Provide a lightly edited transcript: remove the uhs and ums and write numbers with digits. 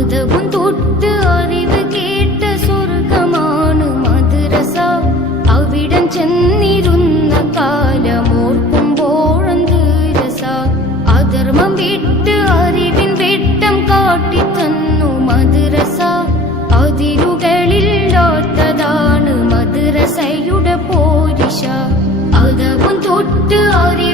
അതവും തൊട്ട് അറിവ് കേട്ട സ്വർഗമാണ് മദ്രസ. അവിടം ചെന്നിരുന്ന കാലമോർക്കുമ്പോഴെന്ത് രസ. അധർമ്മം വിട്ട് അറിവിൻ വെട്ടം കാട്ടിത്തന്നു മദ്രസ. അതിരുകളില്ലാത്തതാണ് മദ്രസയുടെ പോരിശ. അതവും തൊട്ട് അറിവ്